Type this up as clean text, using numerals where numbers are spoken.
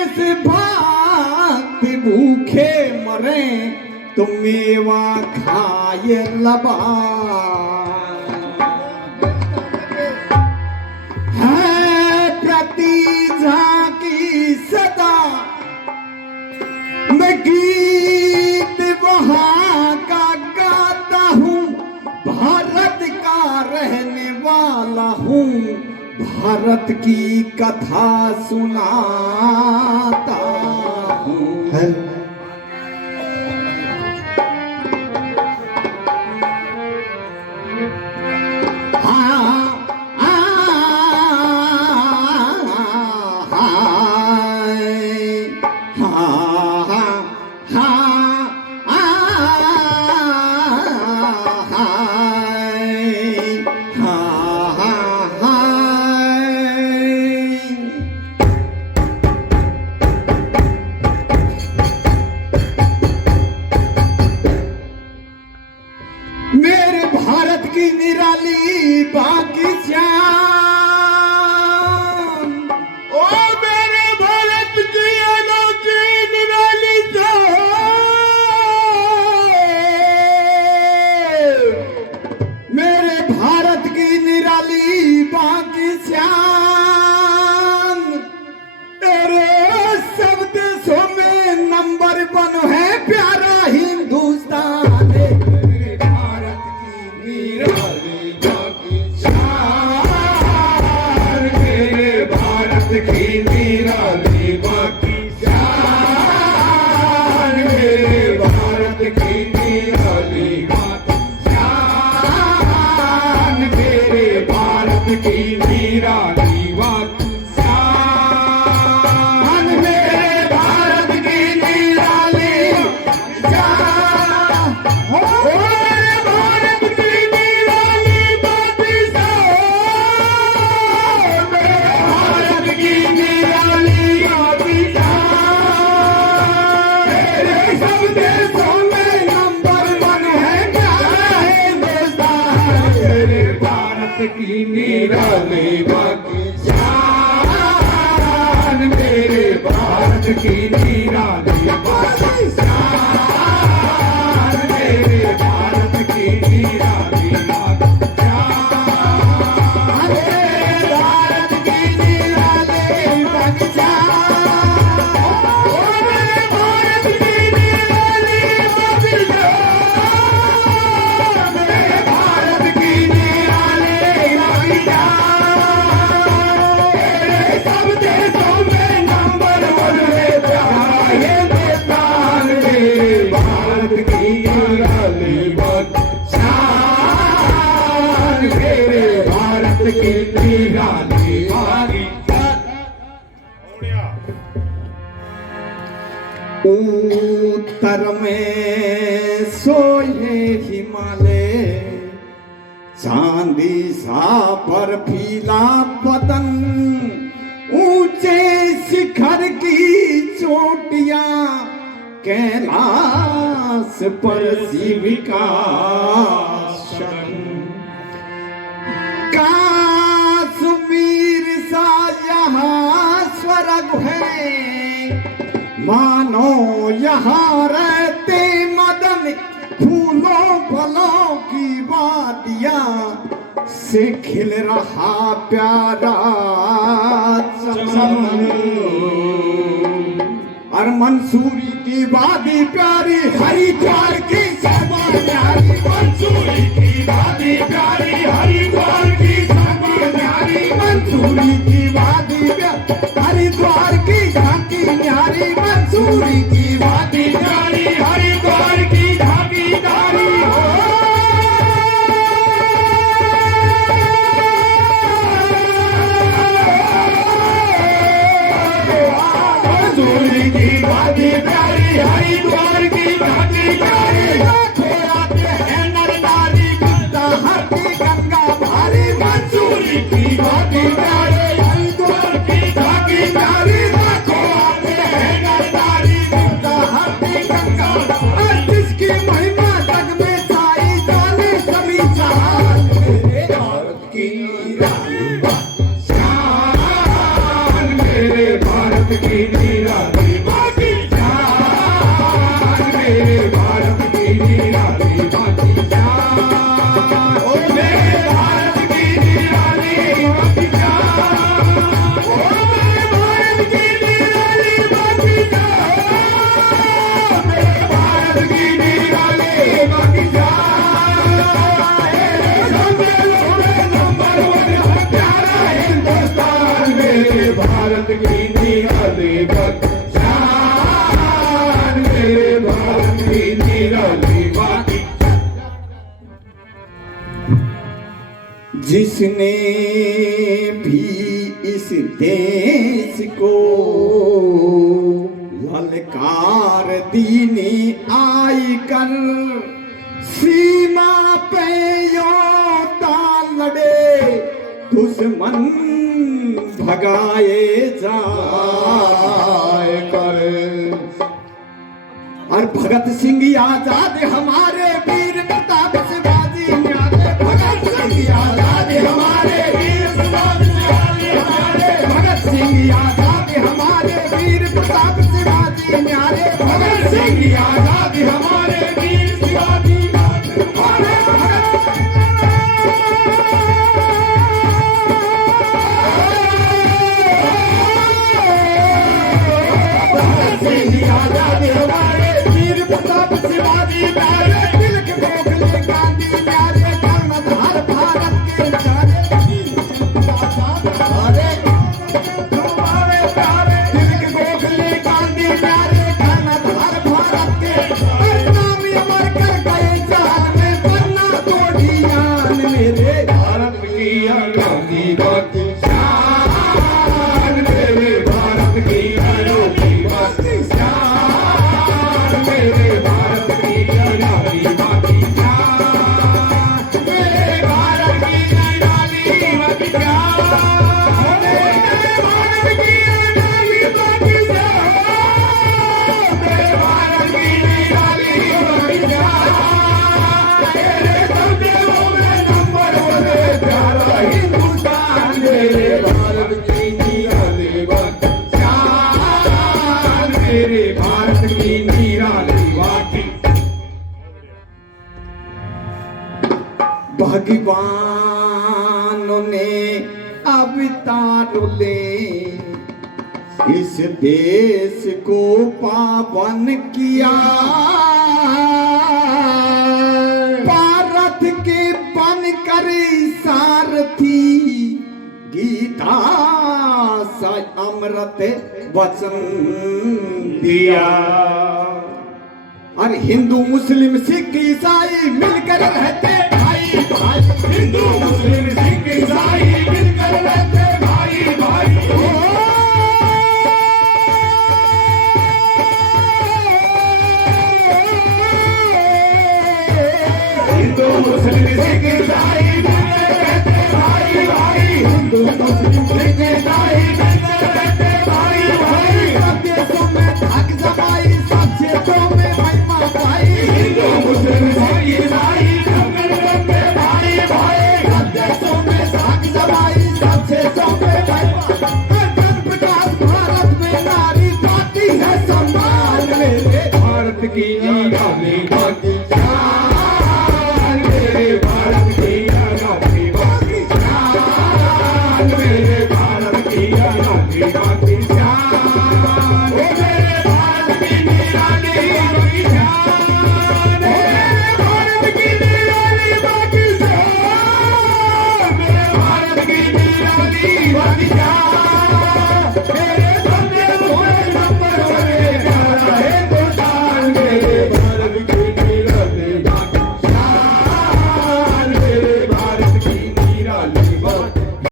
इस भांति भूखे मरे तो मेवा खाए लबा है प्रति झांकी सदा मैं गीत वहां का गाता हूँ भारत का रहने वाला हूँ भारत की कथा सुनाता हूँ मेरे भारत की निराली बाकी श्याम ओ मेरे भारत की अनोखी निराली श्याम मेरे भारत की निराली बाकी श्याम तेरे सब देशों में नंबर 1 है प्यारा हिंदुस्तान की निराली बाकी शान मेरे भारत की निराली बाकी शान मेरे भारत की निराली बाकी शान मेरे भारत की निराली शान मेरे भारत की निराली बाकी शान मेरे भारत की निराली बाकी शान मेरे सब देशों में नंबर 1 है प्यारा हिंदुस्तान मेरे भारत की निराली बाकी शान मेरे भारत की निराली बाकी शान मेरे भारत की निराली बाकी शान मेरे भारत की निराली बाकी शान ओ मेरे भारत की निराली बाकी शान मेरे भारत की निराली बाकी शान मेरे सब देशों में नंबर 1 है प्यारा हिंदुस्तान मेरे भारत की निराली बाकी शान मेरे भारत की निराली बाकी उत्तर में सोए हिमालय चांदी सा बर्फीला बदन ऊंचे शिखर की चोटियां कैलाश पर शिव का शन काश्मीर सा यहाँ स्वर्ग है मानो यहाँ रहते मदन फूलों फलों की वादियां से खिल रहा प्यारा चमन और मंसूरी की वादी प्यारी हरिद्वार की शोभा प्यारी मंसूरी की वादी प्यारी हरिद्वार की शोभा प्यारी मंसूरी की वादी प्यारी हरिद्वार की झांकी न्यारी मंसूरी की वादी प्यारी हरिद्वार की झांकी न्यारी मंसूरी की वादी प्यारी हरिद्वार की झांकी न्यारी आते हैं नर नारी गंगा हरती गंगा भारी मंसूरी की वादी प्यारी हरिद्वार की झांकी न्यारी आते हैं नर नारी गंगा हरती गंगा जिसकी महिमा जग में छाई जाने सभी जहान मेरे भारत की निराली शान मेरे भारत की निराली निराली बाकी जान, मेरे भारत की निराली बाकी जान, ओ मेरे भारत की निराली बाकी जान, ओ मेरे भारत की निराली बाकी जान, मेरे भारत की निराली बाकी जान, नंबर 1 है प्यारा हिंदुस्तान, मेरे भारत की निराली बाकी जान, मेरे भारत की निराली बाकी। जिसने भी इस देश को ललकार दीनी आई कर, सीमा पे योद्धा लड़े दुश्मन भगाए जाए कर। और भगत सिंह आजाद हमारे वीर प्रताप शिवाजी न्यारे, भगत सिंह आजाद हमारे वीर प्रताप शिवाजी न्यारे, भगत सिंह आजाद हमारे वीर प्रताप शिवाजी न्यारे, भगत सिंह आजाद हमारे वीर शिवाजी न्यारे, भगत सिंह आजाद हमारे वीर प्रताप शिवाजी न्यारे, दिल के खोखले गांधी न्यारे, कर्णधार भारत के न्यारे, अरे तुम्हारे प्यारे दिल के खोखले गांधी न्यारे, कर्णधार भारत के, नाम अमर कर गए जान, वरना तोड़ी जान, मेरे भारत की गांधी बाकी जान, मेरे भारत की अनोखी बाकी जान, मेरे भारत की निराली बाकी जान, मेरे भारत की निराली बाकी जान, मेरे भारत की निराली बाकी जान, मेरे भारत की निराली बाकी जान, मेरे सपनों में नंबर 1 है प्यारा हिंदुस्तान, मेरे भारत की निराली बाकी जान, मेरे भारत की निराली बाकी। भगवानों ने अवतार ले इस देश को पावन किया, भारत के बनकर सारथी गीता सा अमृत वचन दिया। और हिंदू मुस्लिम सिख ईसाई मिलकर रहते भाई भाई, हिंदू मुस्लिम सिख ईसाई मिलकर रहते भाई भाई, हिंदू मुस्लिम सिख ईसाई मिलकर रहते भाई भाई, हिंदू मुस्लिम सिख ईसाई मिलकर रहते भाई भाई, सब देशों में हक जमाई, सब क्षेत्रों में महिमा पाई, हिंदू मुस्लिम सिख ईसाई मिलकर रहते भाई भाई, सब देशों में हक जमाई, सब क्षेत्रों में महिमा, जन प्रकाश भारत में नारी पाती है सम्मान, मेरे भारत की निराली बाकी